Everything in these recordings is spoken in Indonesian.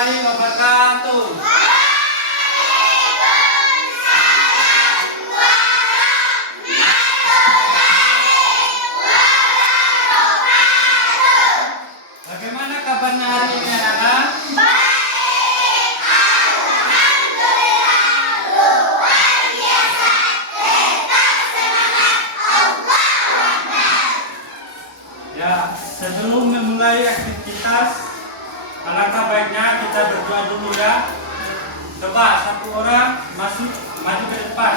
warahmatullahi wabarakatuh. Bagaimana kabarnya hari ini, anak-anak? Ya, sebelum memulai aktivitas, alangkah baiknya kita berdoa dulu ya. Coba satu orang maju ke depan.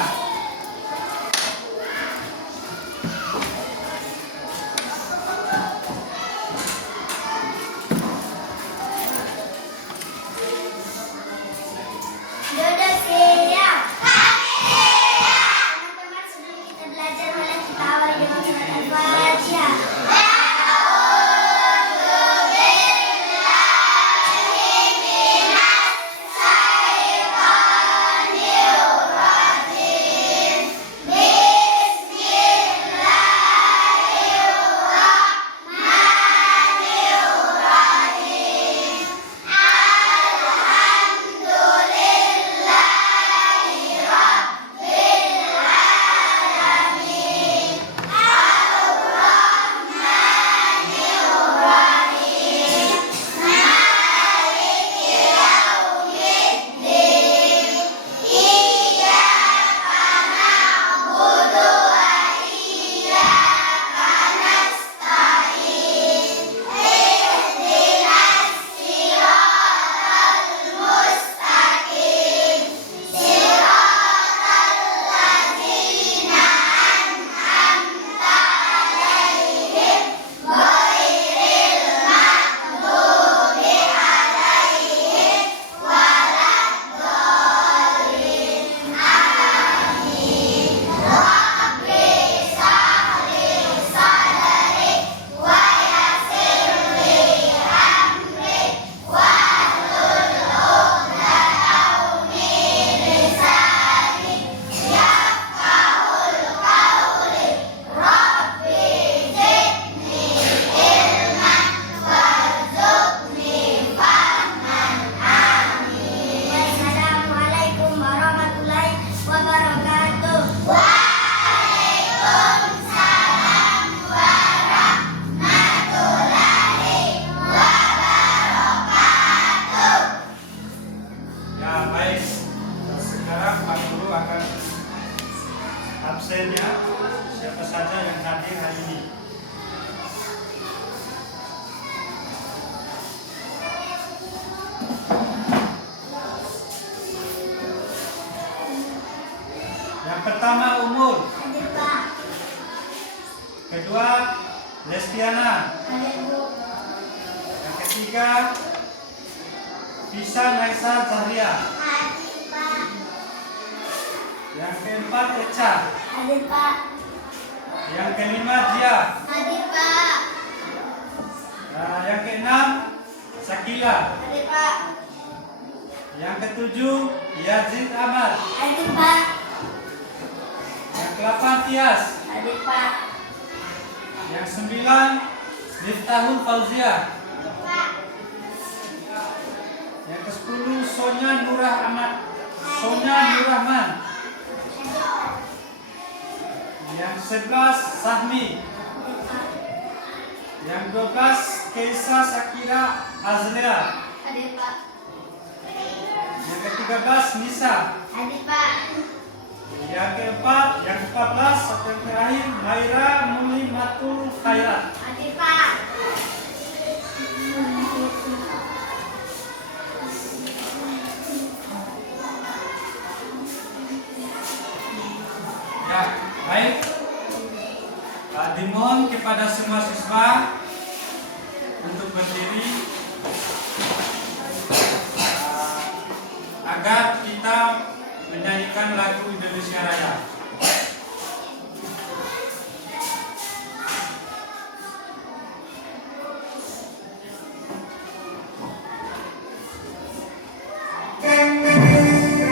Sudah siap. Teman-teman, sebelum kita belajar, mari kita awali dengan surat Al-Fatihah. Assalamualaikum warahmatullahi wabarakatuh. Waalaikumsalam warahmatullahi wabarakatuh. Ya, baik. Sekarang Pak Guru akan absennya siapa saja yang hadir hari ini. Yang pertama Umur, Hadir, Pak. kedua Lestiana, Hadir, Bu. yang ketiga Fisa Naisa Zahria, Hadir, Pak. yang keempat Echa, Hadir, Pak. yang kelima Dia, Hadir, Pak. yang keenam Sakila, Hadir, Pak. yang ketujuh Yazid Ahmad, Hadir, Pak. yang ke-8 Tias, Hadir, Pak. yang 9 Miftahul Fauzia, yang ke-10 Sonya Nurrahman, yang 11 Sahmi, yang 12 Keisa Sakira Azlea, Hadir, Pak. yang ke-13 Nisa, Hadir, Pak. yang ke-14 atau yang terakhir Maira Mulimatul Khairat. Hadir, Pak. Ya, baik. Dimohon kepada semua siswa untuk berdiri agar kita menyanyikan lagu Indonesia Raya. Indonesia,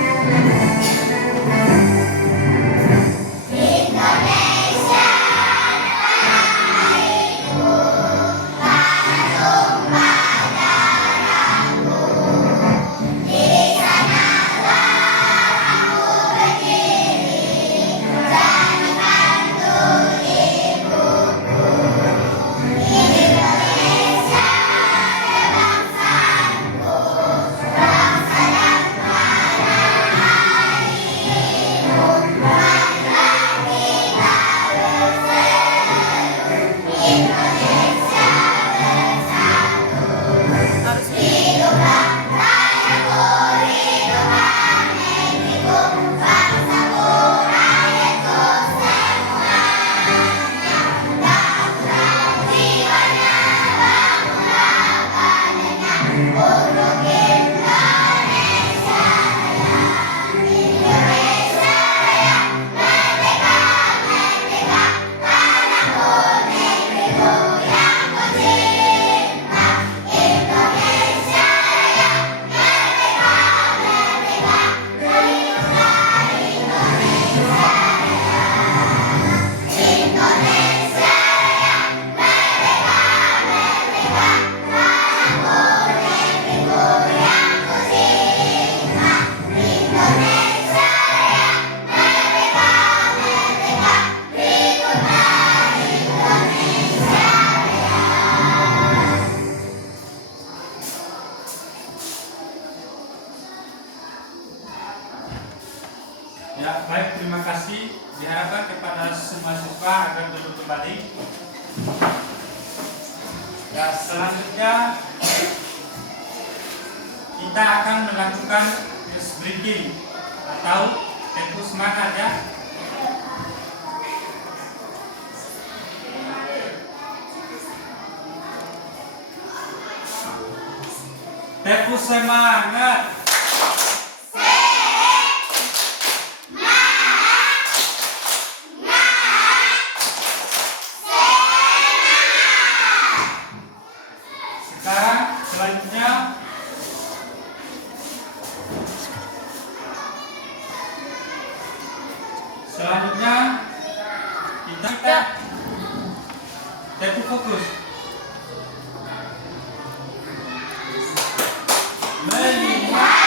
Ya, baik, terima kasih. Diharapkan kepada semua siswa agar duduk kembali. Ya, selanjutnya kita akan melakukan news breaking atau tempo semangat ya. Tempo semangat. Sekarang selanjutnya kita tempo fokus. Melihat.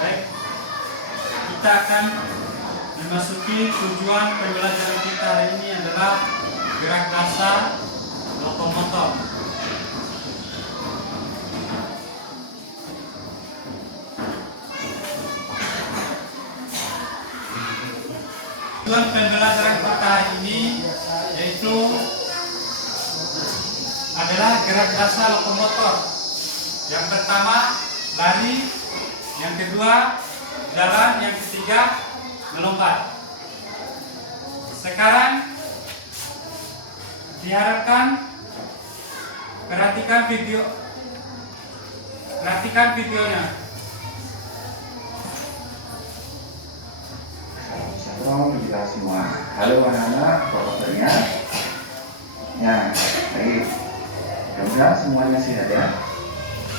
Baik, kita akan memasuki tujuan pembelajaran kita hari ini adalah gerak dasar lokomotor. Tujuan pembelajaran kita hari ini yaitu adalah gerak dasar lokomotor. Yang pertama lari, yang kedua jalan, yang ketiga melompat. Sekarang diharapkan perhatikan videonya. Shalom kita semua. Halo anak-anak, apa kabarnya? Ya, baik. Mudah-mudahan semuanya sehat ya.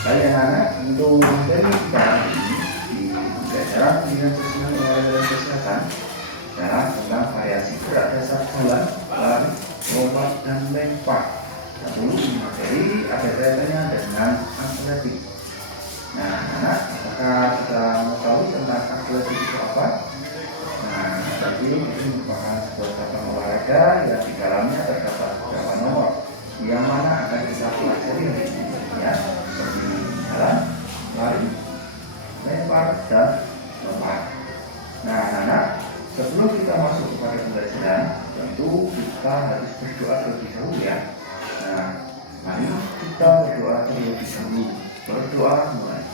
Baik anak-anak, untuk materi kita hari ini di pembelajaran pendidikan sosial olahraga dan kesehatan adalah tentang variasi gerak dasar jalan, lari, lompat, dan lempar. Lalu materi ada kaitannya dengan atletik. Nah, anak, apakah kita mau tahu tentang atletik itu apa? Nah, tadi itu merupakan sebuah cabang olahraga yang di dalamnya terdapat beberapa nomor yang mana akan kita pelajari hari ini ya, seperti jalan, lari, lempar, dan lompat. Nah, anak-anak, sebelum kita masuk kepada pembelajaran, tentu kita harus berdoa terlebih dahulu ya. Nah, mari kita berdoa terlebih dahulu. Berdoa mulai.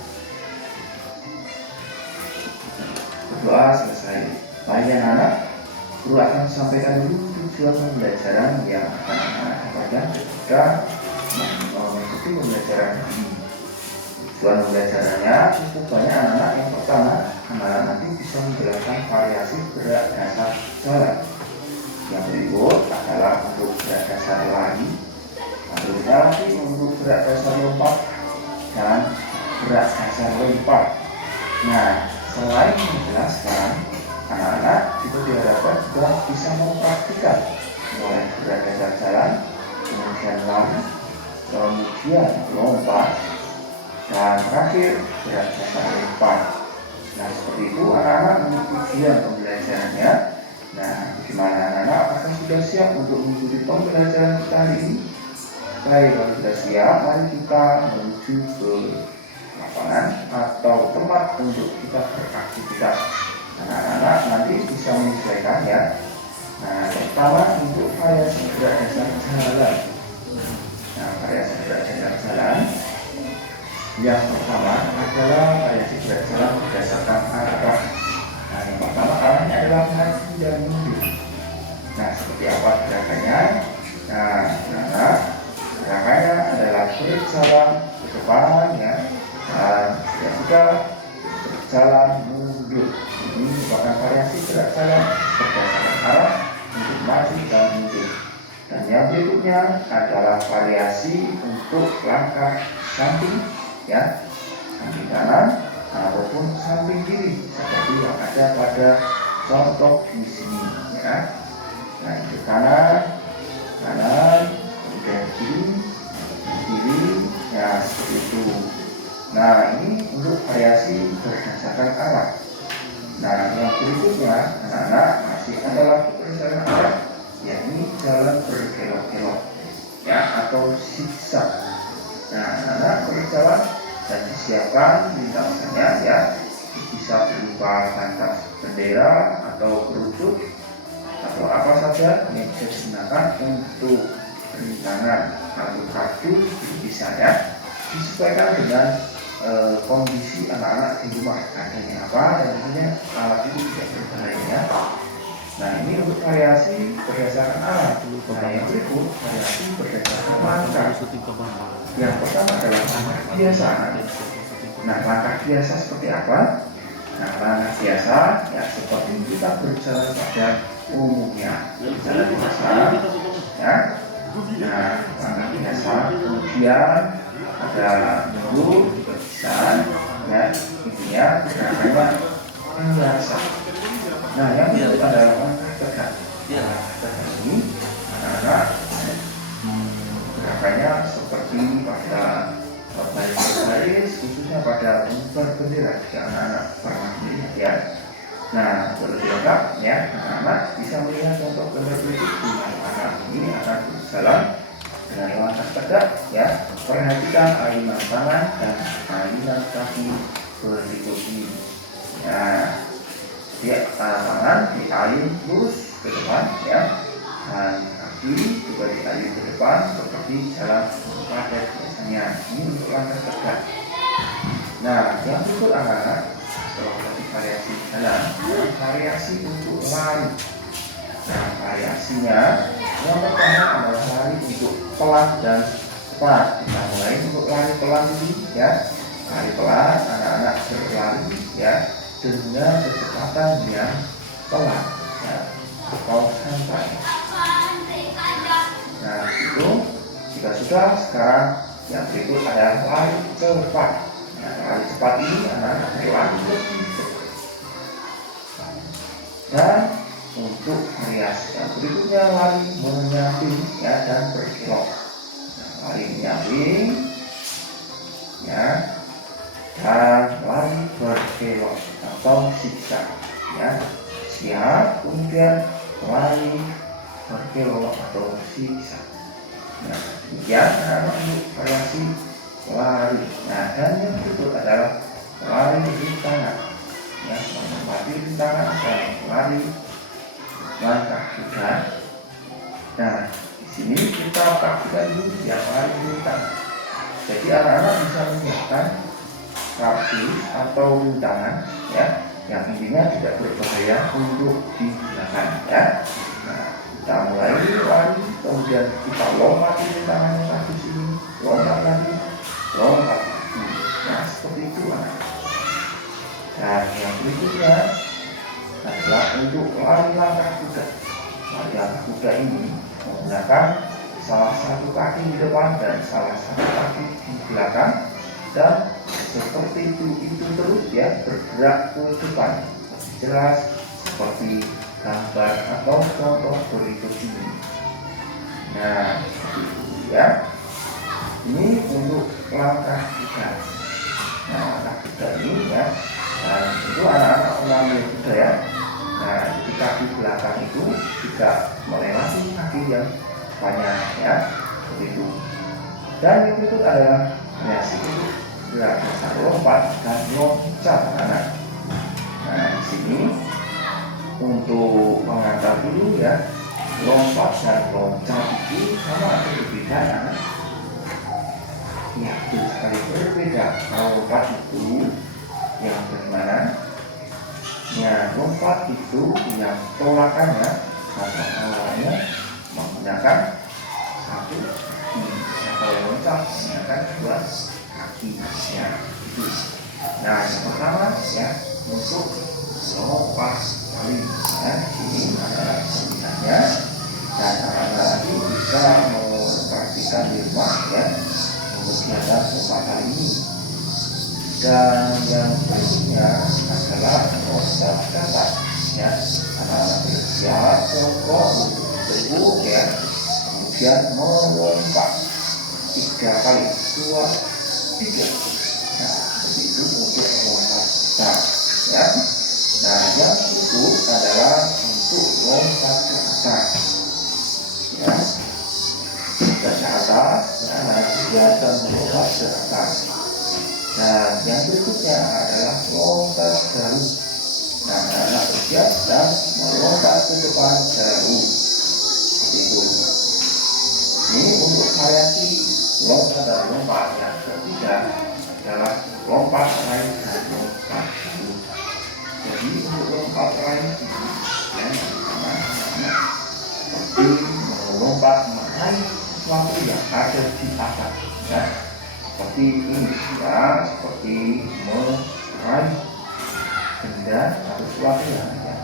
Berdoa selesai. Baik anak-anak, guru akan sampaikan dulu tujuan pembelajaran yang akan anak dapatkan ketika mengikuti pembelajaran ini. Tujuan pembelajarannya cukup banyak anak-anak. Yang pertama, anak-anak nanti bisa menjelaskan variasi gerak dasar jalan. Yang berikut adalah untuk gerak dasar lari, berikutnya lagi untuk gerak dasar lompat dan gerak dasar lempar. Nah, selain menjelaskan, anak-anak itu diharapkan juga bisa mempraktikkan mulai gerak dasar jalan, kemudian lari, kemudian lompat, dan terakhir gerak dasar lempar. Nah, seperti itu anak-anak untuk tujuan pembelajarannya. Nah, bagaimana anak-anak? Apakah sudah siap untuk mengikuti pembelajaran kita hari ini? Baik, kalau sudah siap, mari kita menuju ke lapangan atau tempat untuk kita beraktivitas. Anak-anak nanti bisa menyesuaikan ya. Nah, pertama untuk variasi gerak dasar jalan. Nah, variasi gerak dasar jalan yang pertama adalah variasi gerak jalan berdasarkan arah. Nah, yang pertama arahnya adalah maju dan mundur. Nah, seperti apa gerakannya? Nah, gerakannya adalah berjalan ke depan ya, dan juga berjalan mundur. Ini merupakan variasi gerak jalan berdasarkan arah untuk maju dan mundur. Dan yang berikutnya adalah variasi untuk langkah samping ya, samping kanan ataupun samping kiri seperti yang ada pada contoh di sini ya. Nah, itu kanan, kanan, kemudian kiri, kiri, ya seperti itu. Nah, ini untuk variasi berdasarkan arah. Nah, yang berikutnya anak-anak masih ada lagi perjalanan arah, yakni jalan berkelok-kelok, ya, atau zigzag. Nah, anak-anak berjalan dan disiapkan lintasannya, ya, bisa berupa kantas bendera atau kerucut atau apa saja yang bisa digunakan untuk rintangan atau kartu bisa, ya, disesuaikan dengan kondisi anak-anak di rumah adanya apa dan tentunya alat itu tidak berbahaya. Nah, ini untuk variasi berdasarkan alat. Nah, yang berikut variasi berdasarkan langkah. Yang pertama adalah langkah biasa. Nah, langkah biasa seperti apa? Nah, langkah biasa ya seperti kita berjalan pada umumnya, berjalan biasa, ya. Nah, langkah biasa. Kemudian ada mundur juga bisa, ya. Intinya gerakannya biasa. Nah, yang kedua adalah langkah tegak. Langkah tegak ini anak-anak gerakannya seperti pada baris-baris, khususnya pada pengibar bendera jika anak-anak pernah melihat, ya. Nah, lebih lengkap, ya, anak-anak bisa melihat contoh gambar berikut di mana anak ini akan berjalan dengan langkah tegak, ya. Perhatikan ayunan tangan dan ayunan kaki berikut ini. Nah, dia tangan diayun lurus ke depan, ya, dan kaki juga diayun ke depan seperti jalan padat biasanya. Ini untuk langkah tegak. Nah, yang berikut anak-anak seperti variasi jalan, variasi untuk lari. Nah, variasinya yang pertama adalah lari untuk pelan dan cepat. Kita mulai untuk lari pelan dulu, ya. Lari pelan, anak-anak berlari, ya, dengan kecepatan yang pelan, ya, atau santai. Nah, itu jika sudah, sekarang yang berikut adalah lari cepat. Nah, lari cepat ini anak-anak berlari lebih cepat. Dan untuk variasi yang berikutnya lari menyamping, ya, dan berkelok. Nah, lari menyamping, ya, dan lari berkelok atau zigzag, ya. Siap, kemudian lari berkelok atau zigzag. Nah, demikian untuk variasi lari. Nah, dan yang berikut adalah lari rintangan, ya, menempati rintangan dan lari langkah kuda. Nah, di sini kita praktikkan dulu yang lari rintangan. Jadi anak-anak bisa menyiapkan kartu atau rintangan, ya, yang intinya tidak berbahaya untuk digunakan, ya. Nah, kita mulai lari, kemudian kita lompat di rintangan yang satu sini, lompat lagi, lompat lagi. Nah, seperti itu, anak. Dan yang berikutnya adalah untuk lari langkah kuda. Lari langkah kuda ini menggunakan salah satu kaki di depan dan salah satu kaki di belakang, dan seperti itu terus, ya, bergerak ke depan. Lebih jelas seperti gambar atau contoh berikut ini. Nah, seperti itu, ya. Ini untuk langkah kuda. Nah, langkah kuda ini, ya, dan itu anak-anak mengambil kuda, ya. Nah, di kaki belakang itu juga melewati kaki yang banyak, ya, begitu. Dan yang berikut adalah variasi untuk gerakan lompat dan loncat, anak. Nah, di sini untuk mengantar dulu, ya, lompat dan loncat itu sama atau berbeda, anak? Ya, betul sekali berbeda. Kalau lompat itu yang bagaimana? Ya, lompat itu yang tolakannya atau awalnya menggunakan satu kaki. Kalau loncat menggunakan dua kaki, ya, itu. Nah, yang pertama, ya, untuk lompat kali, ya, ini adalah pilihannya, dan anak-anak nanti bisa mempraktikkan di rumah, ya, untuk kegiatan lompat kali ini. Dan yang berikutnya adalah loncat kata, ya, anak-anak bersiap, jongkok, 3 kali 2, 3. Nah, seperti itu untuk lompat besar ya. Nah, yang berikut adalah untuk lompat ke atas ya. Lompat ke atas, anak biasa melompat ke atas. Dan yang berikutnya adalah lompat jauh. Nah, anak bersiap dan melompat ke depan jauh. Itu. Ini untuk variasi lompat dan lompat. Yang ketiga adalah lompat raih dan lompat jauh. Jadi untuk lompat raih yang sama seperti melompat meraih sesuatu yang ada di atas ya. Seperti ini ya, seperti meraih benda atau sesuatu yang ada.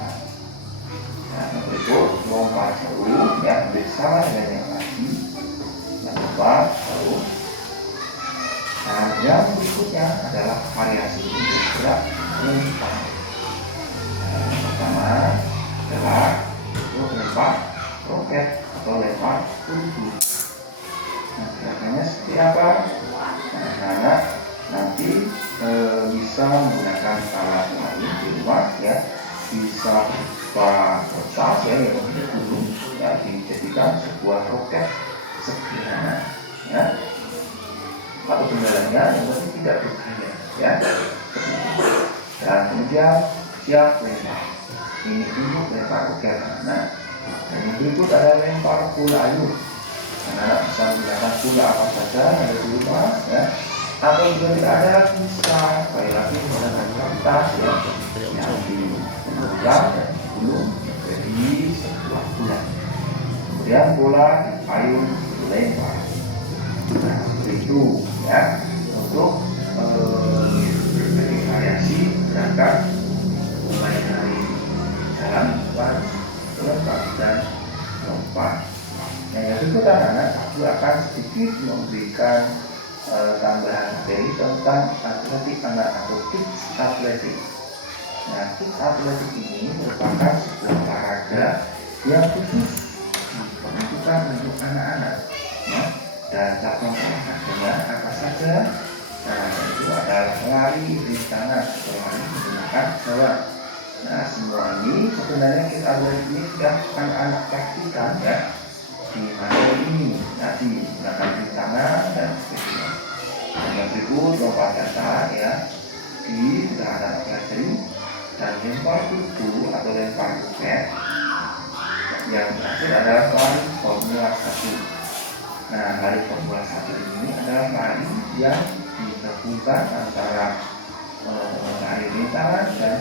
Nah, berikut lompat jauh yang bersama dengan yang tadi, lompat jauh. Nah, yang berikutnya adalah variasi untuk gerak lompat. Yang pertama adalah lompat roket atau lempar peluru. Nah, gerakannya seperti apa? Anak-anak nanti bisa menggunakan alat lain di rumah ya, bisa berupa kertas ya yang digulung ya, dijadikan sebuah roket sederhana ya, atau benda lainnya yang penting tidak berbahaya ya. Dan kemudian siap lempar. Ini untuk lempar roket. Nah, dan yang berikut adalah lempar bola air. Anak-anak bisa menggunakan bola apa saja yang ada di rumah ya, atau jika tidak ada bisa sekali lagi menggunakan kertas ya yang digulung dan digulung menjadi sebuah bola. Kemudian bola dipayung dilempar. Nah, seperti itu ya untuk berbagai variasi gerakan mulai dari jalan lompat, lompat dan lompat. Nah, yang berikut anak-anak aku akan sedikit memberikan tambahan materi tentang atletik anak atau kids atletik. Nah, kids atletik ini merupakan sebuah olahraga yang khusus diperuntukkan untuk anak-anak. Nah, dan cabang olahraganya apa saja? Nah, itu adalah lari rintangan atau lari menggunakan hewan. Nah, semua ini sebenarnya kids atletik ini sudah anak-anak praktikan ya di materi ini nanti menggunakan rintangan dan sebagainya. Dan yang berikut lompat dasar ya, di sudah ada pelajari, dan lempar peluru atau lempar roket. Yang terakhir adalah lari Formula 1. Nah, lari Formula 1 ini adalah lari yang digabungkan antara lari rintangan dan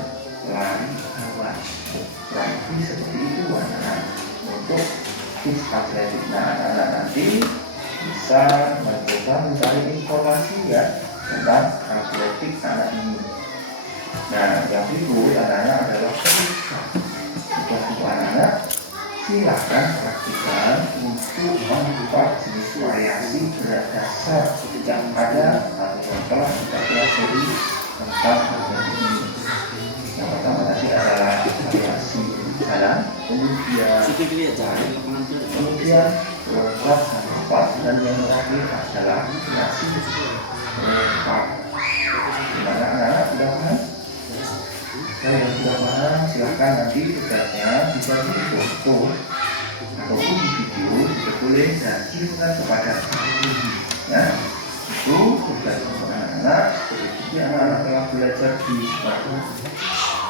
lari hewan. Berarti seperti itu anak-anak untuk kids atletik. Nah, anak-anak nanti bisa mencoba mencari informasi ya tentang atletik anak ini. Nah, yang berikut anak-anak adalah tugas untuk anak-anak silakan praktikkan untuk membuat jenis variasi gerak dasar yang ada atau yang telah kita pelajari tentang atletik ini. Yang pertama tadi adalah variasi jalan, kemudian lompat dan lompat, dan yang terakhir adalah variasi lompat. Gimana anak-anak sudah paham? Nah, yang sudah paham silahkan nanti tugasnya bisa di foto ataupun di video juga boleh dan kirimkan kepada kami ya. Itu tugas untuk anak-anak seperti anak-anak telah belajar di sekolah.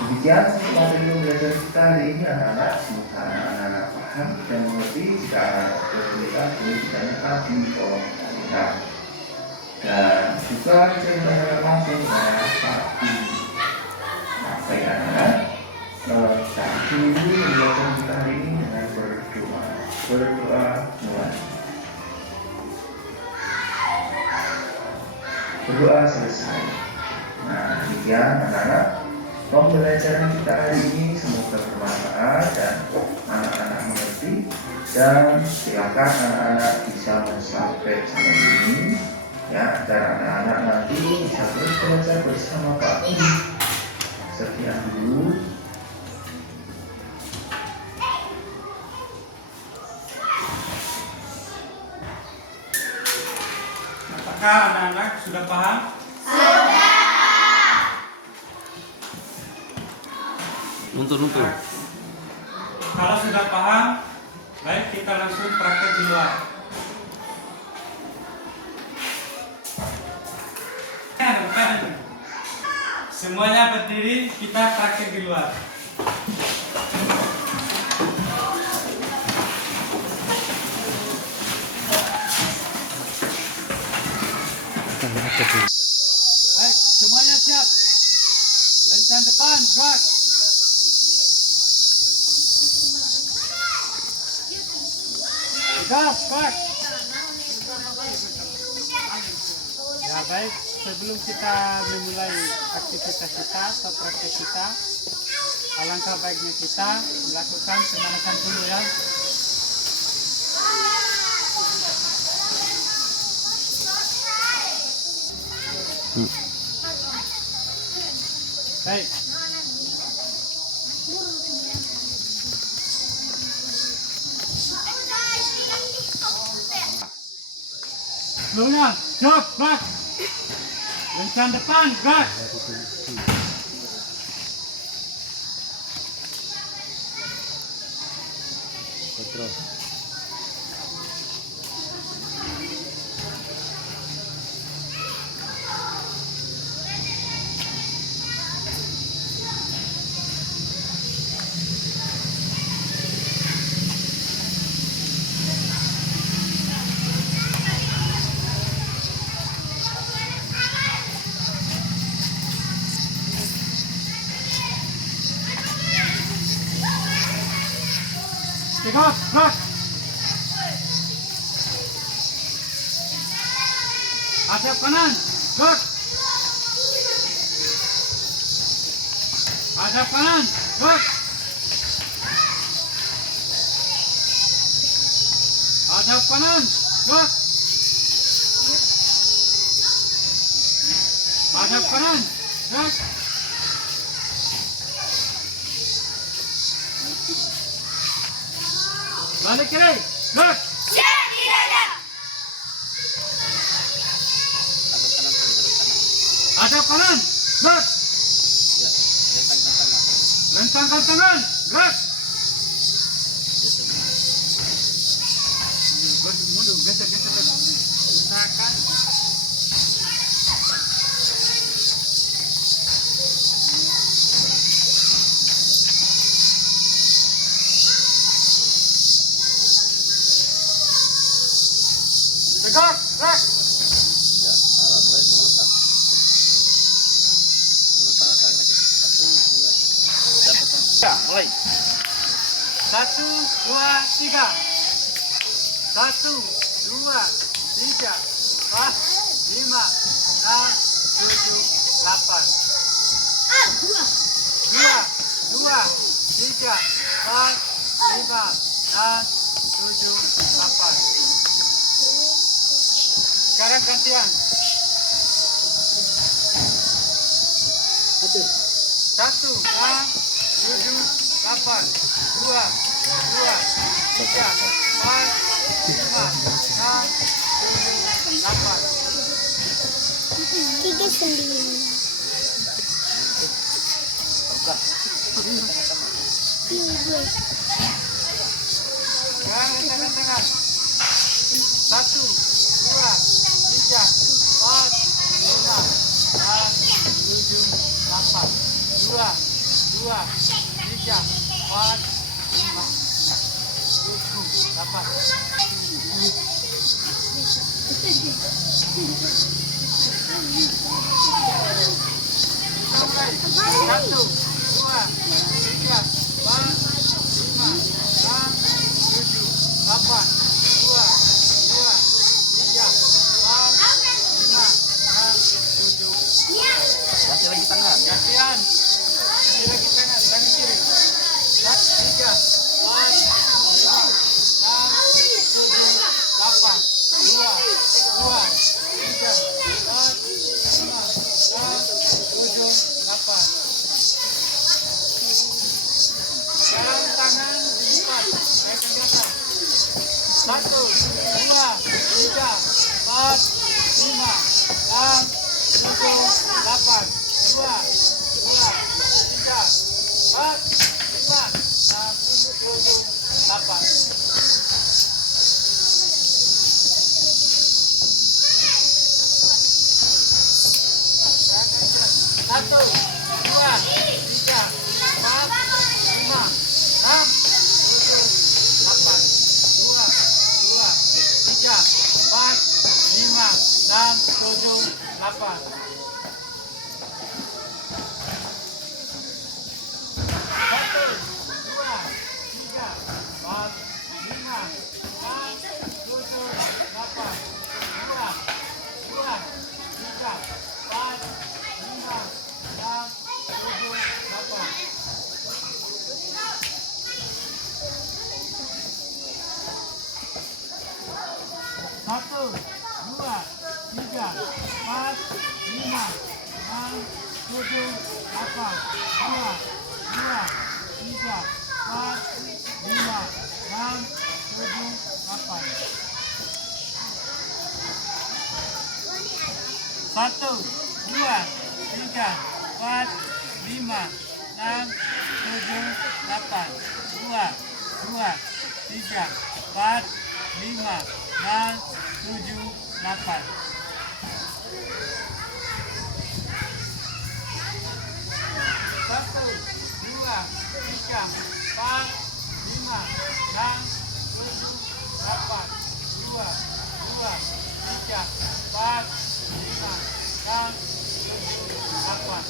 Demikian materi belajar kita hari ini anak-anak, semoga anak-anak paham dan mengerti. Jika anak-anak kesulitan boleh ditanyakan di kolom komentar. Dan juga saya menanyakan langsung pada saat ini. Maka ya anak-anak, saat ini belajar kita hari ini dengan berdoa. Berdoa mulai. Berdoa selesai. Nah, demikian anak-anak, pembelajaran kita hari ini semoga bermanfaat dan anak-anak mengerti. Dan silakan anak-anak bisa men-subscribe channel ini ya, agar anak-anak nanti bisa terus belajar bersama Pak Udi. Sekian dulu. Apakah anak-anak sudah paham? Nuntur. Kalau sudah paham, baik kita langsung praktek di luar. Semuanya berdiri, kita praktek di luar. Baik, semuanya siap. Lencang depan, gerak. Gas, gerak. Ya baik, sebelum kita memulai aktivitas kita atau praktek kita, alangkah baiknya kita melakukan pemanasan dulu ya. Baik. Sebelumnya, jog, gerak. Lencang depan, gerak. Kontrol. Gerak, gerak. Hadap kanan, gerak. Hadap kanan, gerak. Hadap kanan, gerak. Hadap kanan, gerak. Balik kiri, gerak. Hadap kanan, gerak. Rentangkan tangan, gerak. Mundur, geser. Usahakan. Tegak, gerak. Ya, mulai. 1, 2, 3. 1, 2, 3, 4, 5, 6, 7, 8. 2, 2, 3, 4, 5, 6, 7, 8. Sekarang gantian. 1, 6, 7, 8. 2, 2, 3, 4, 5, 6, 7, 8. 39. Sekarang lencangkan tangan. 1, 2, 3, 4, 5, 6, 7, 8. 2, 2, 3, 4, 5, 7, 8. Mulai. 1, 2, 3, 4, 5, 6, 7, 8. 2, 2, 3, 4, 5, 6, 7. Ganti lagi tangan. Gantian. Ganti lagi tangan. Tangan kiri. 3, 4, 5, 6, 7, 8. 2, 2, 3, 4, 5, 6, 7, 8. Sekarang tangan dilipat. Naikkan ke atas. 1, 2, 3, 4, Satu, dua, tiga, empat, lima, enam, tujuh, delapan. Dua, dua, tiga, empat, lima, enam, tujuh, delapan. Satu, dua, tiga, empat, lima, enam, tujuh, delapan. Dua, dua, tiga, empat, lima, enam, tujuh, delapan.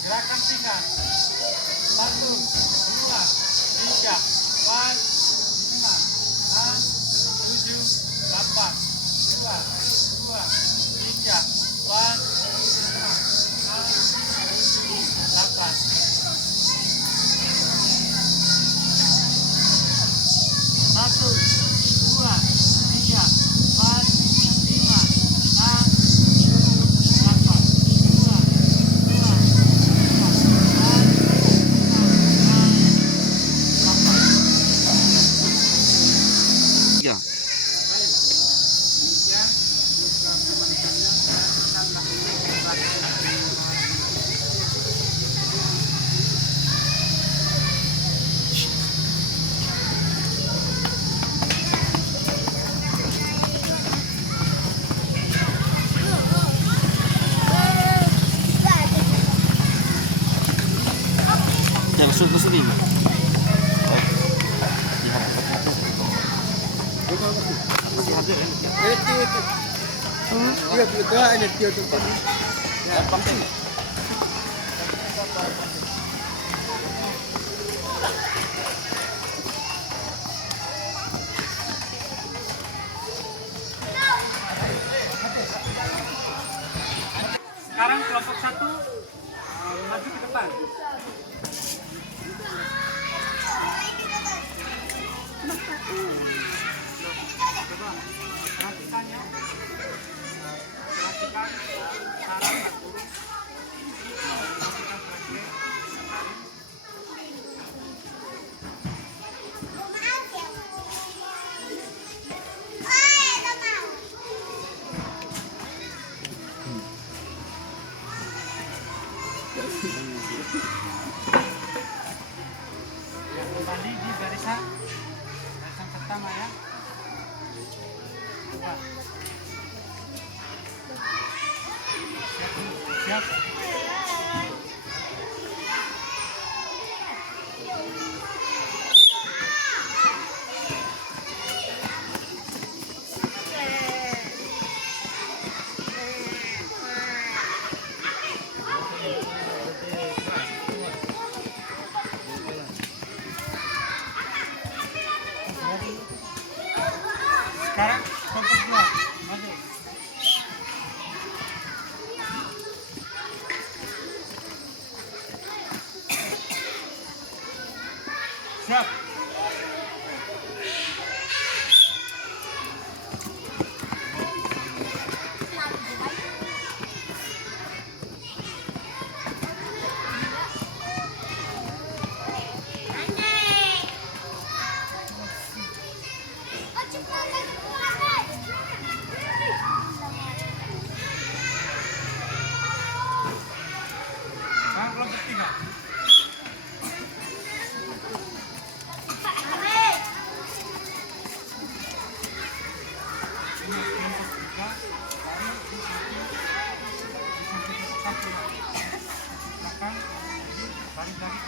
Gerakan pinggang. Satu, dua, tiga, empat, lima, enam, tujuh, delapan. Dua, dua, tiga, empat, lima, enam, tujuh, delapan. Satu, dua, tiga, empat, lima, enam, tujuh, delapan. Dua, dua, tiga, empat, lima, enam, delapan. Ya. Ya, masuk sini. Masih ada ya? Iya, betul. Ini dia tuh. Ya, pakai. Sekarang kelompok satu maju ke depan. Coba perhatikan ya. Perhatikan saran dan guru. Perhatikan praktek. Kembali di barisan pertama ya. Dua. Siap. Sekarang kelompok dua maju. Siap. satu ya. Belakang, balik lagi,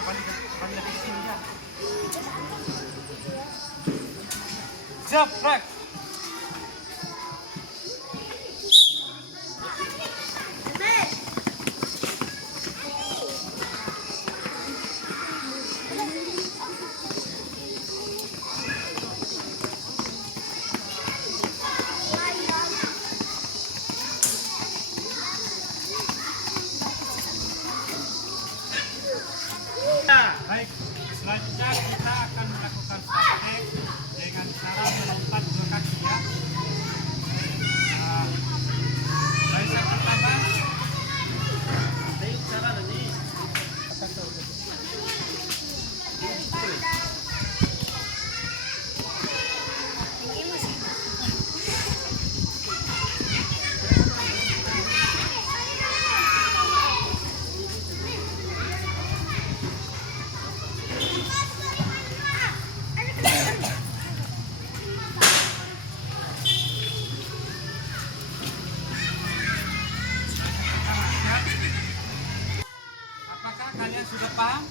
kembali lagi ke sini ya. Siap, break. Baik, selanjutnya kita akan melakukan praktek dengan cara melompat dua kaki ya. Barisan pertama. Apakah kalian sudah paham?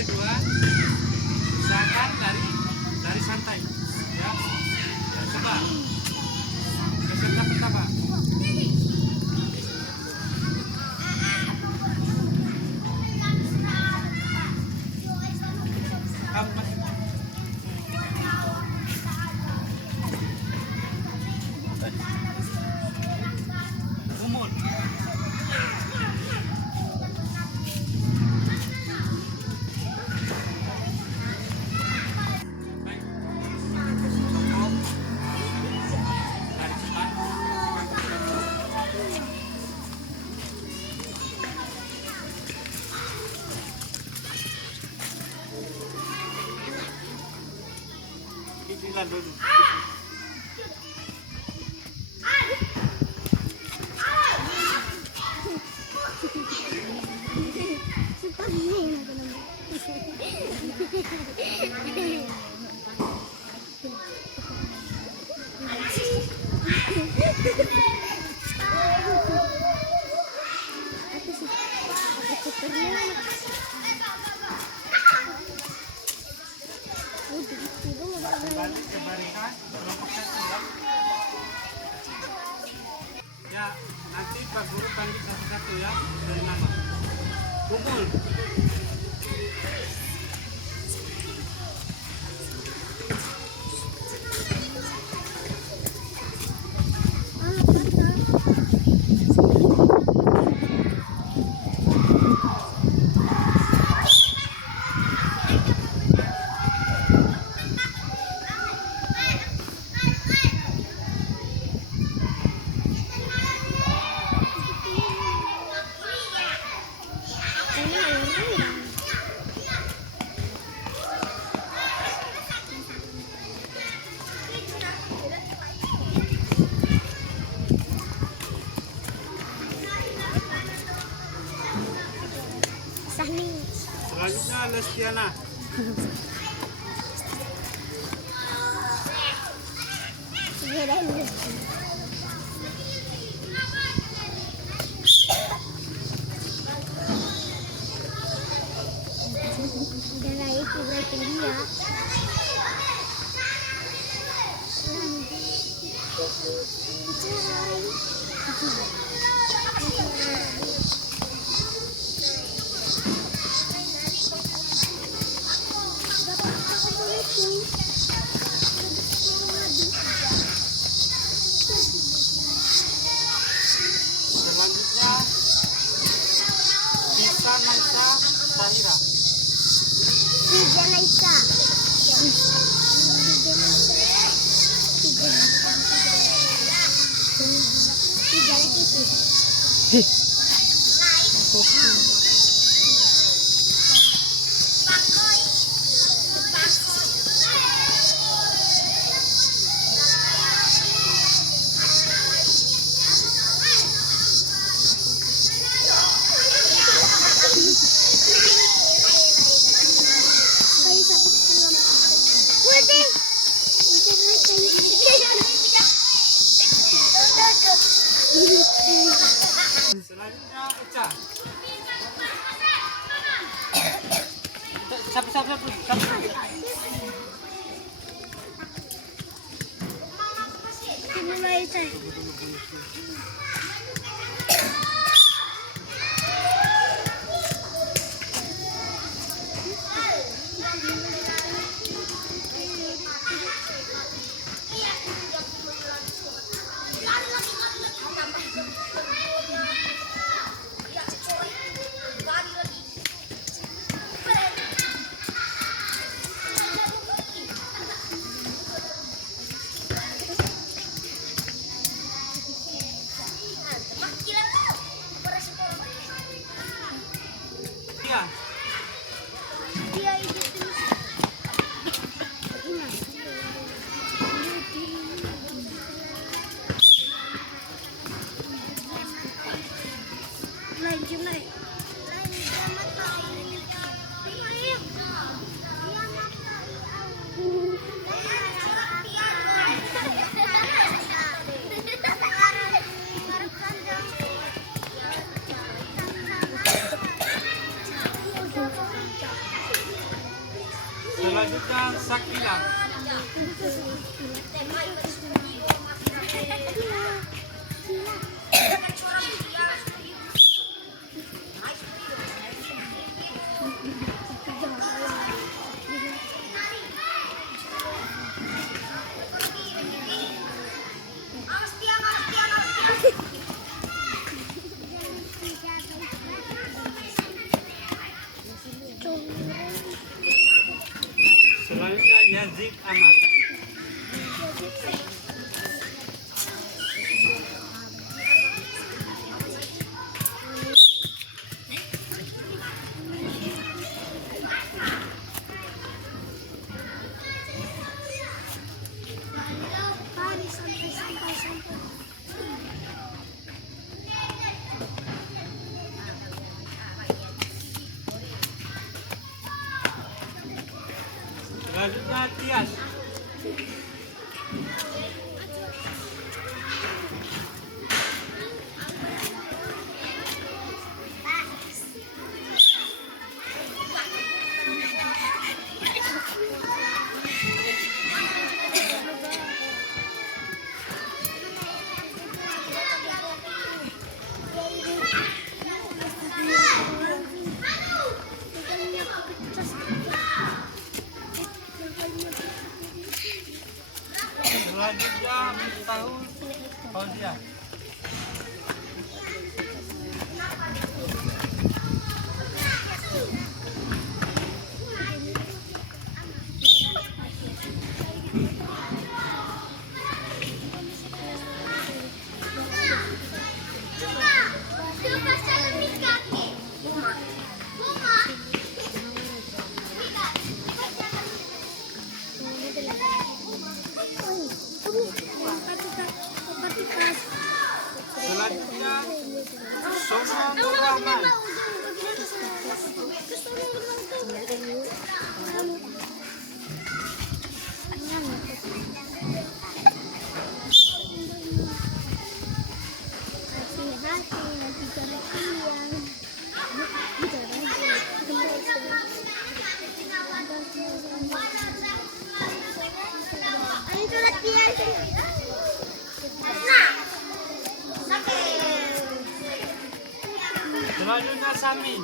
kedua, usahakan lari santai. Ya. Ya, coba. Peserta pertama. Kamu masih. Umur. Baik. Cukup. Lari cepat. Inilah dulu. Balik ke barisan, kelompok satu ya. Ya, nanti Pak Guru panggil satu-satu ya, dari nama. Kumpul. Selanjutnya Lestiana. Selanjutnya Bisa Naisa Tahira. Selanjutnya Eca. Sapu. Selanjutnya Sakila. Selanjutnya Yazid Ahmad. Selanjutnya Tias. Selanjutnya Miftahul Fauzia. Selanjutnya Sono Nur Rahman. Selanjutnya Sami.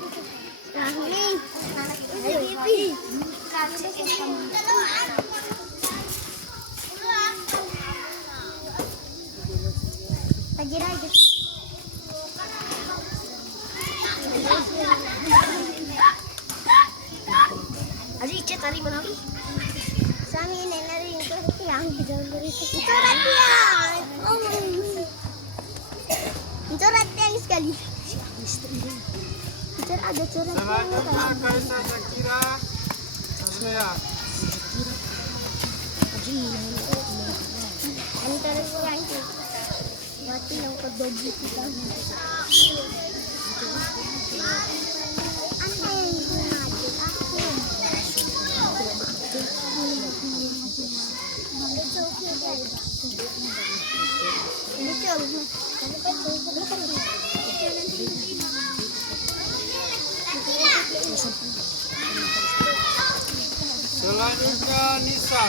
Aziz chat tadi mana? Sami nenari itu yang jalan dari itu coret yang sekali. Coret ada coret. Selanjutnya Kaisa Zakira Saya. Antara orang itu mati yang kedogi kita. Selanjutnya Nisa.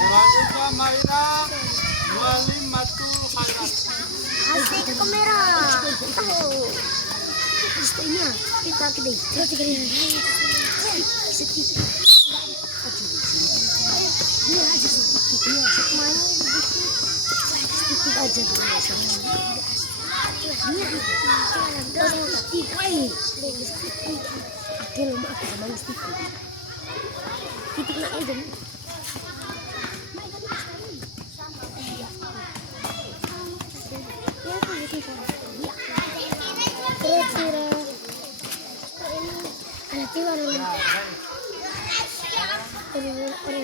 Selanjutnya Maira Mualimatul Khairat. Asik kamera. Tahu. Istrinya kita kedai. Terus kali ini. Sedikit. Dia aja sedikit. Dia semuanya sedikit aja dulu. Akhirnya aku sama sedikit. Titik nak aja. Kira-kira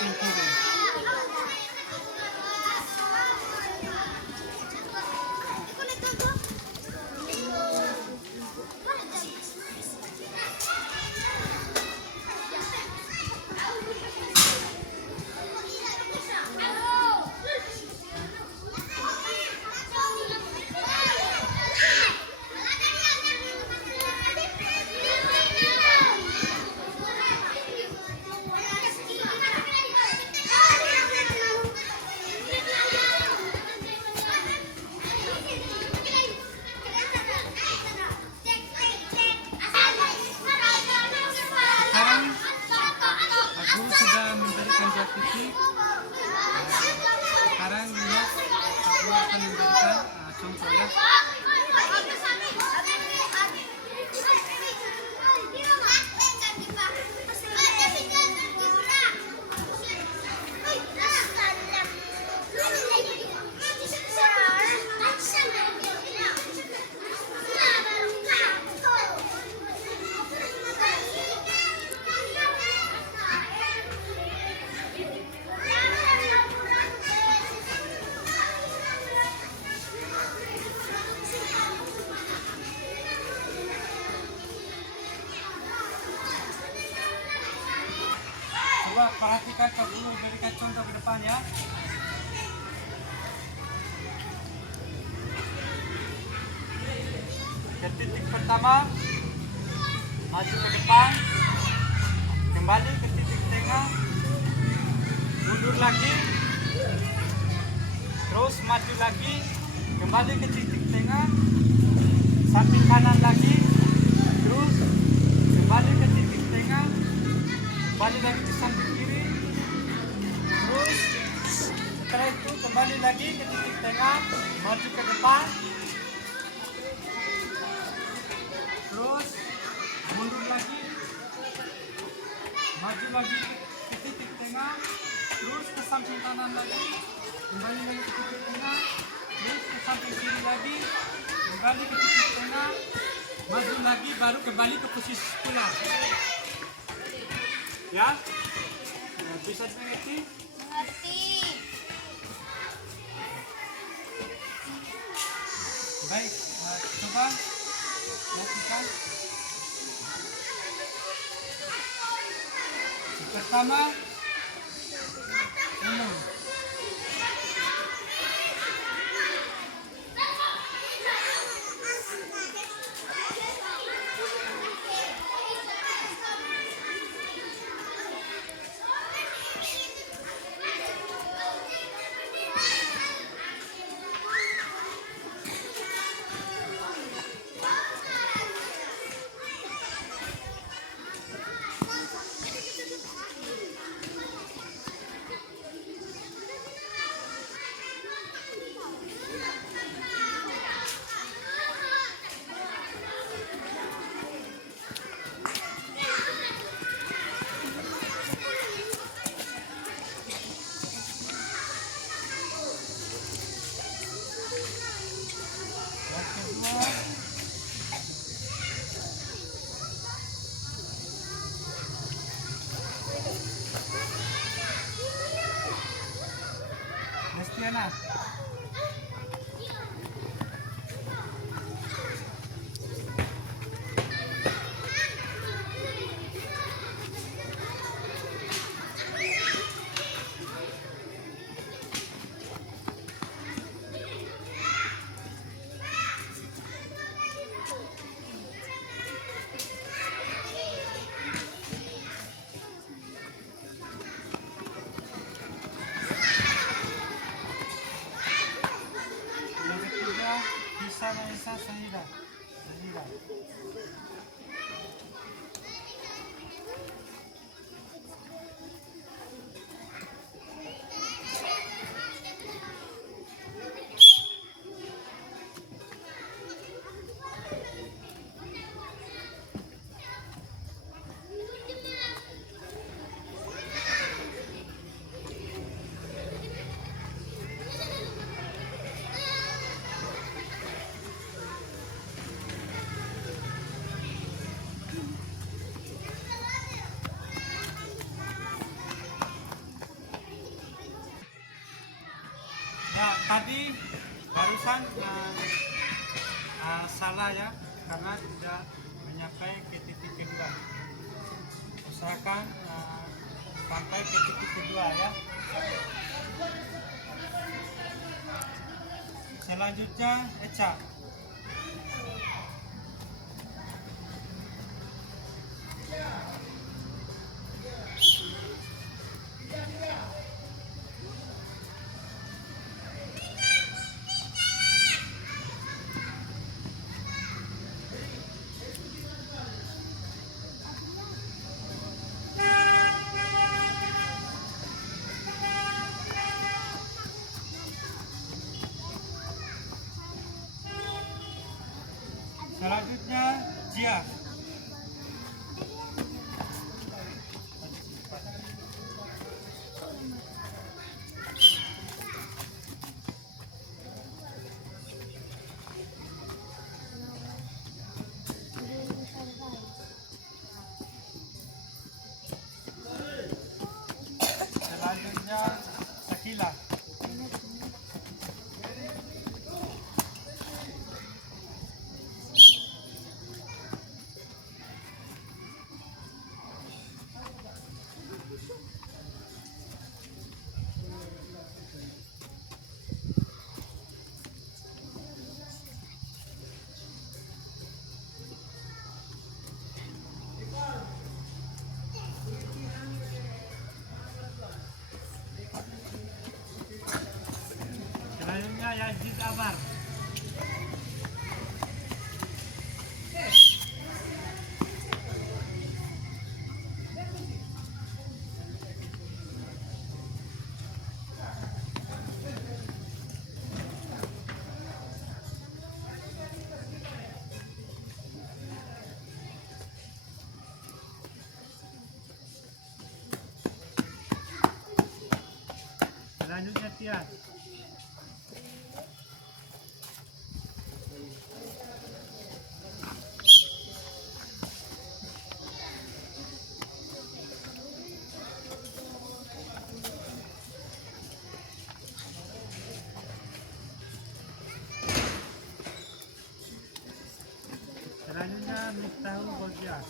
samping kiri. Aku sudah memberikan jakiti. Sekarang lihat, aku akan memberikan contohnya. Coba perhatikan dulu, berikan contoh ke depan ya. Ke titik pertama, maju ke depan, kembali ke titik tengah, mundur lagi, terus maju lagi, kembali ke titik tengah, samping kanan lagi, terus kembali ke titik tengah, kembali lagi ke samping kiri, terus setelah itu kembali lagi ke titik tengah, maju ke depan, terus mundur lagi, maju lagi ke titik tengah, terus ke samping kanan lagi, kembali lagi ke titik tengah, terus ke samping kiri lagi, kembali ke titik tengah, maju lagi, baru kembali ke posisi semula. Ya, bisa dimengerti? Mengerti. Baik, coba lakukan. Pertama, minum. Destiana. Yang ketiga, bisa Maesa Sahida. tadi barusan salah ya, karena tidak menyampai ke titik kedua. Usahakan sampai ke titik kedua ya. Selanjutnya Eca. Selanjutnya Jia. Selanjutnya Sakila. Selanjutnya Yazid Amar. Selanjutnya Tian. Selanjutnya Miftahul Gojak.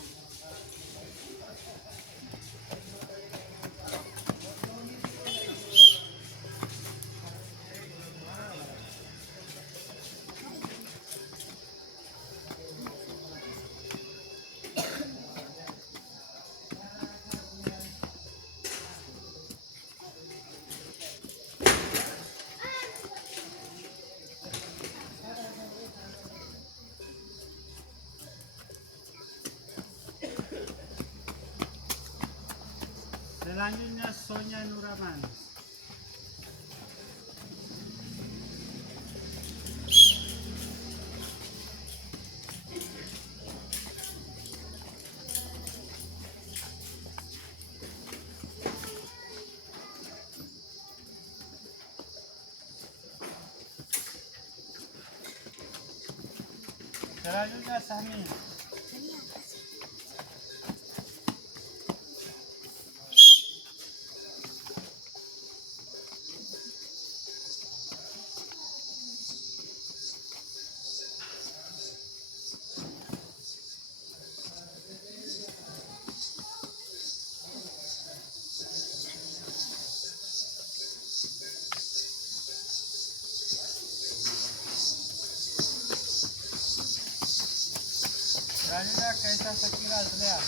Selanjutnya Sonya Nuraman. Selanjutnya Sami. Selanjutnya Kaisa Sakira Azlea.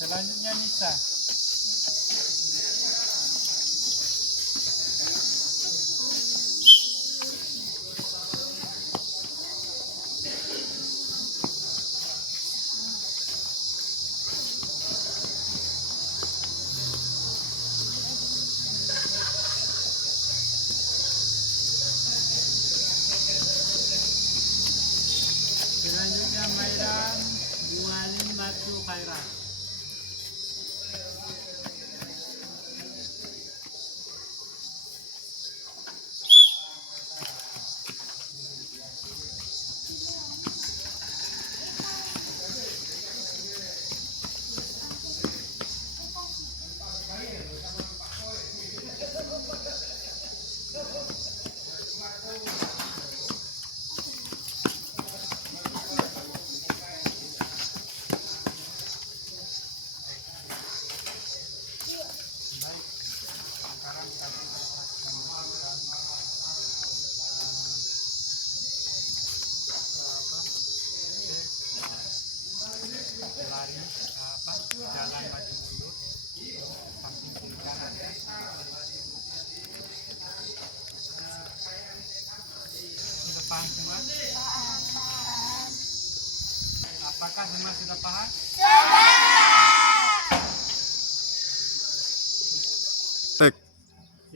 Selanjutnya Nisa.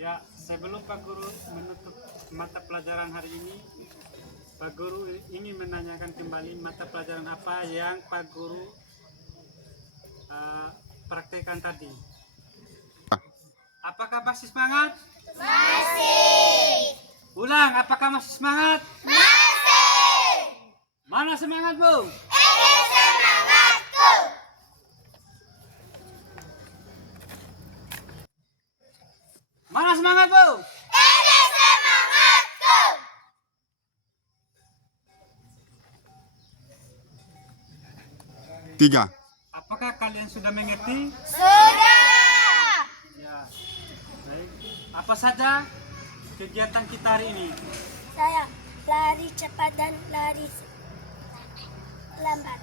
Ya, sebelum Pak Guru menutup mata pelajaran hari ini, Pak Guru ingin menanyakan kembali mata pelajaran apa yang Pak Guru praktekkan tadi. Apakah masih semangat? Masih. Ulang, apakah masih semangat? Masih. Mana semangat, Bu? Ini semangatku. Mana semangat, Bu? Ini semangatku. Tiga. Apakah kalian sudah mengerti? Sudah. Ya. Baik. Apa saja kegiatan kita hari ini? Saya lari cepat dan lari lambat.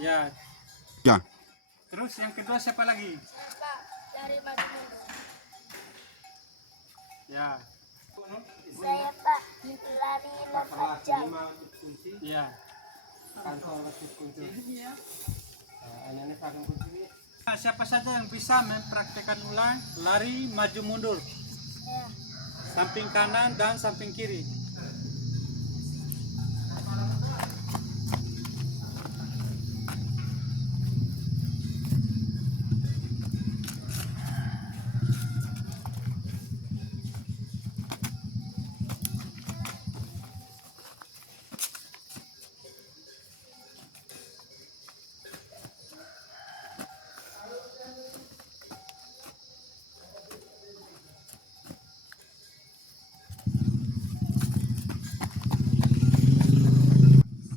Ya. Ya. Terus yang kedua siapa lagi? Pak, lari maju mundur. Ya. Saya Pak, lari lompat jauh. Ya. Nah, siapa saja yang bisa mempraktekkan ulang lari maju mundur, Ya. samping kanan dan samping kiri?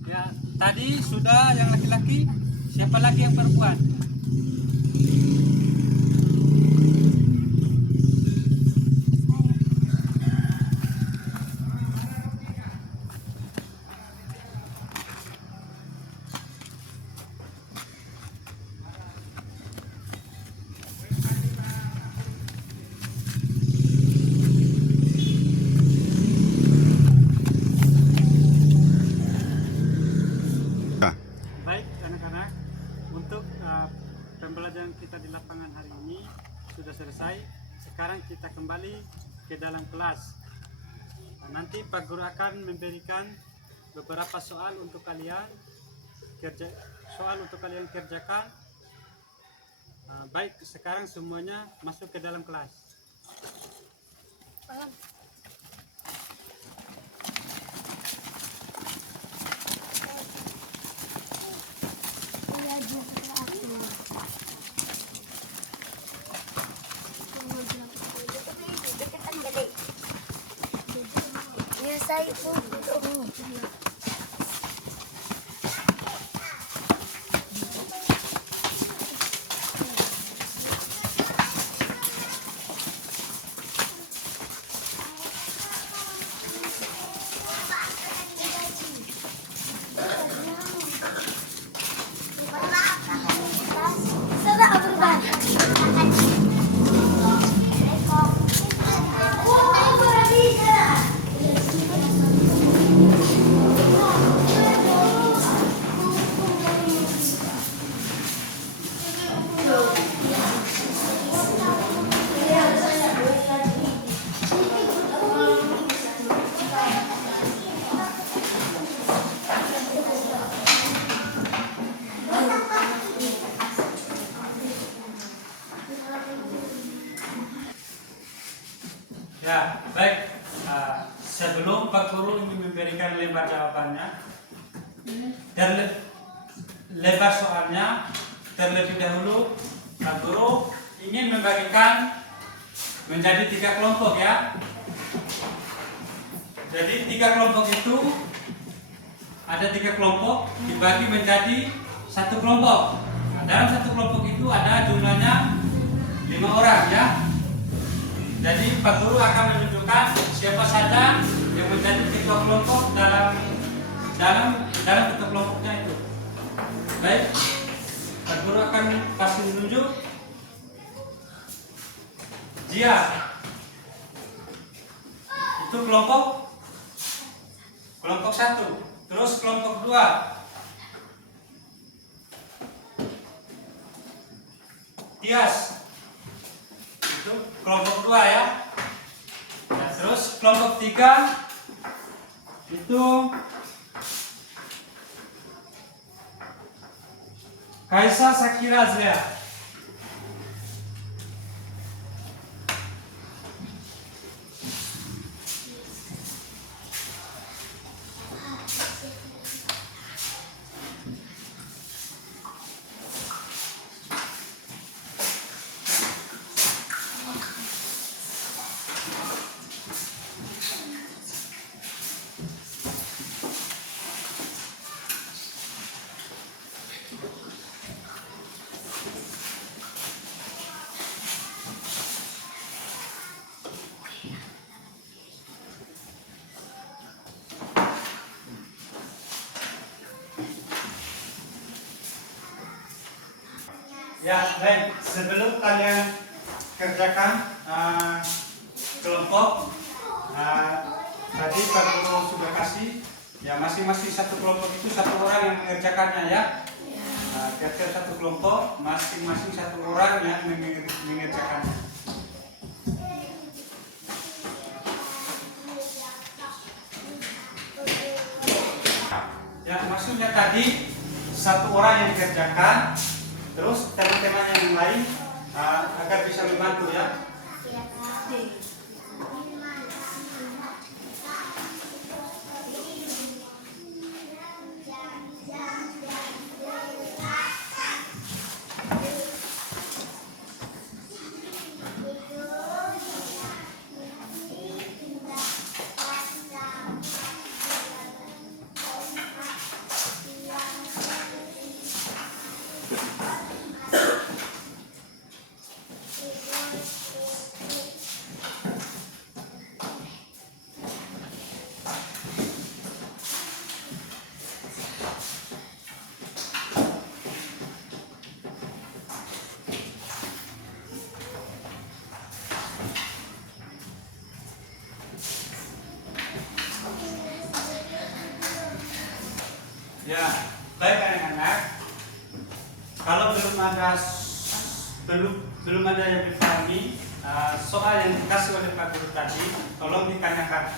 Ya, tadi sudah yang laki-laki, siapa lagi yang perempuan? Ya. Baik anak-anak, untuk pembelajaran kita di lapangan hari ini sudah selesai. Sekarang kita kembali ke dalam kelas. Nah, nanti Pak Guru akan memberikan beberapa soal untuk kalian kerjakan. Baik, sekarang semuanya masuk ke dalam kelas. Iya, juga aku. Iya, saya pun. Serah berubah. Ya, baik. Sebelum Pak Guru ingin memberikan lembar jawabannya, lebar soalnya, terlebih dahulu Pak Guru ingin membagikan menjadi 3 kelompok ya. Jadi 3 kelompok itu ada 3 kelompok dibagi menjadi 1 kelompok. Nah, dalam 1 kelompok itu ada jumlahnya 5 orang ya. Jadi Pak Guru akan menunjukkan siapa saja yang menjadi ketua kelompok dalam ketua kelompoknya itu. Baik, Pak Guru akan kasih menunjuk. Jia, itu kelompok 1. Terus kelompok 2. Tias. Itu kelompok 2 ya. Nah, terus kelompok 3 itu Kaisa Sakira Zia. Ya, baik. Sebelum kalian kerjakan kelompok, tadi Pak Guru sudah kasih, ya masing-masing satu kelompok itu satu orang yang mengerjakannya ya. Tiap-tiap satu kelompok, masing-masing satu orang yang mengerjakannya. Ya, maksudnya tadi satu orang yang mengerjakan. Terus teman-teman yang lain agar bisa membantu ya. Ya, baik anak-anak. Kalau belum ada yang dipahami soal yang dikasih oleh Pak Guru tadi, tolong ditanyakan.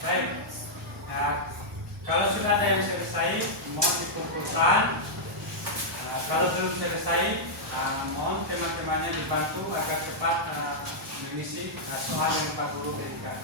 Baik, kalau sudah ada yang selesai, mohon dikumpulkan. Kalau belum selesai, mohon teman-temannya dibantu agar cepat mengisi soal yang Pak Guru berikan.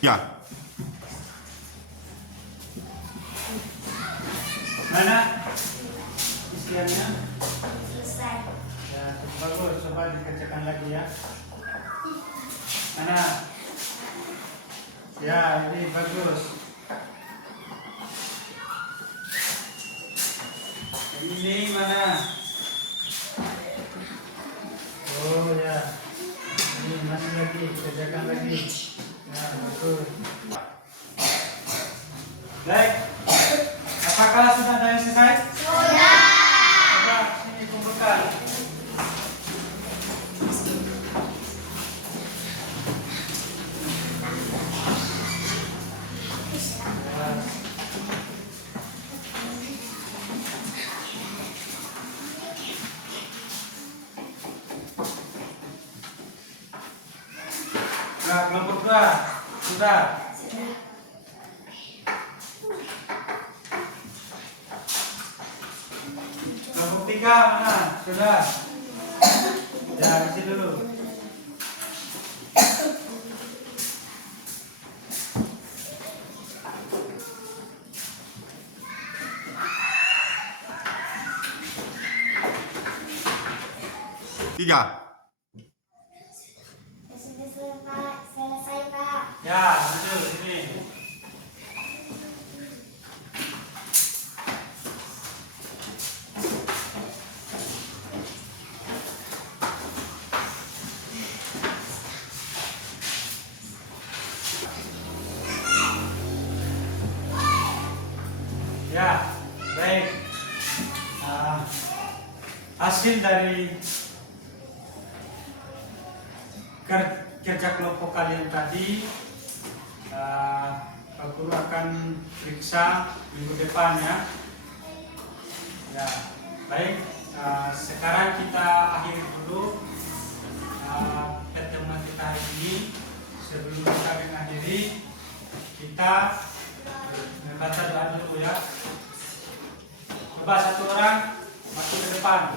Ya. Mana isiannya? Selesai. Ya, bagus. Coba dikerjakan lagi ya. Mana? Ya, ini bagus. Ini mana? Oh ya. Ini masih lagi, kerjakan lagi. Ya, bagus. Baik. Apakah sudah ada yang selesai? Sudah. Coba sini kumpulkan. Nah, kelompok 2 sudah. Kelompok 3 mana? Sudah. Ya, isi dulu. Tiga. Selesai, Pak. Ya, betul sini. Ya, baik. Hasil dari kerja kelompok kalian tadi, Pak Guru akan periksa minggu depan ya. Ya, baik. Sekarang kita akhiri dulu pertemuan kita hari ini. Sebelum kita mengakhiri, kita membaca doa dulu ya. Coba satu orang masuk ke depan.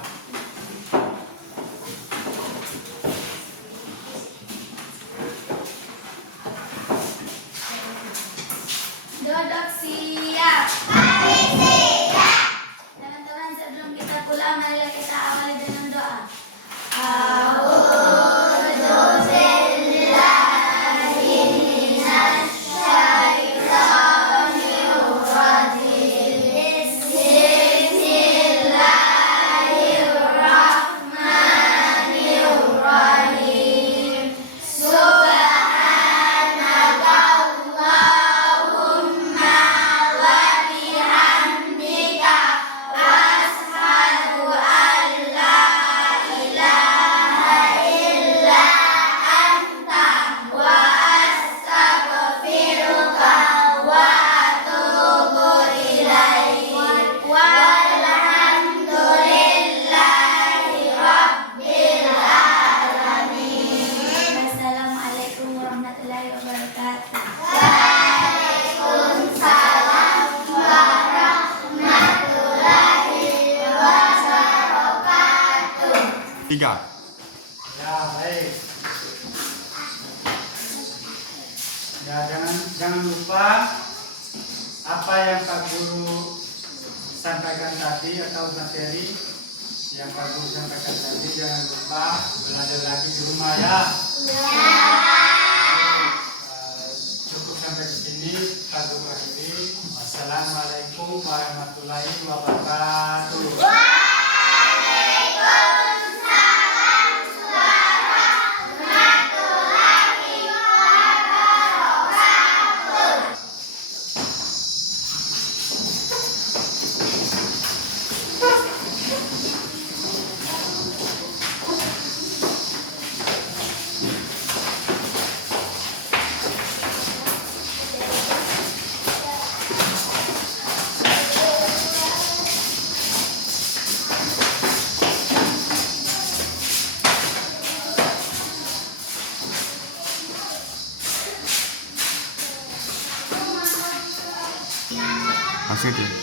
Dodok siap. Hari siap. Teman-teman, sebelum kita pulang, marilah kita awali dengan doa. Assalamualaikum warahmatullahi wabarakatuh. Waalaikumsalam warahmatullahi wabarakatuh. Tiga. Ya, baik. Ya, jangan lupa apa yang Pak Guru sampaikan tadi atau materi yang Pak Guru sampaikan tadi, jangan lupa belajar lagi di rumah ya. Cukup sampai di sini Pak Guru akhiri. Wassalamualaikum warahmatullahi wabarakatuh. Hasil.